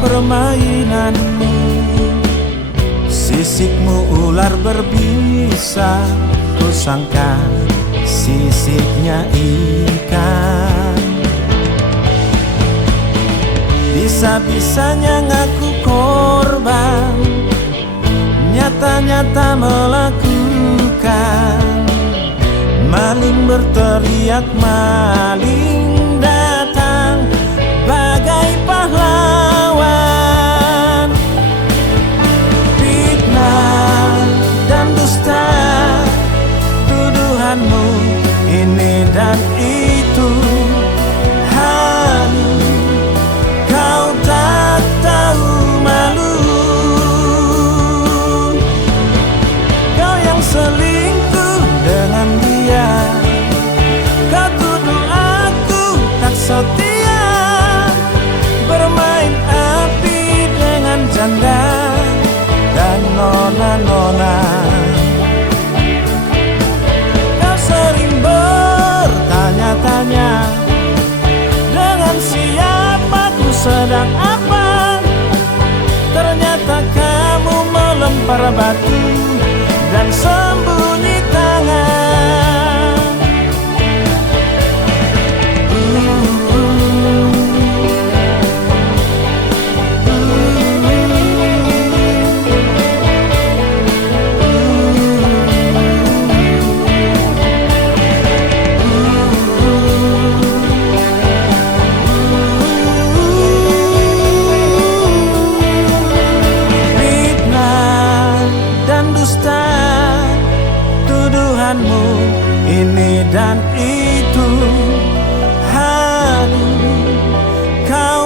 permainanmu. Sisikmu ular berbisa, kusangka sisiknya ikan. Bisa-bisanya ngaku korban, nyata-nyata melakukan. Maling berteriak, maling datang bagai pahlawan. Fitnah dan dusta, tuduhanmu ini dan itu. Halu, kau tak tahu malu. Kau yang selingkuh dengan dia, kau tuduh aku tak setia, bermain api dengan janda dan nona-nona. Kau sering bertanya-tanya, dengan siapa ku sedang apa. Ternyata kamu melempar batu dan sembunyi tangan. Tuduhanmu ini dan itu. Halu, kau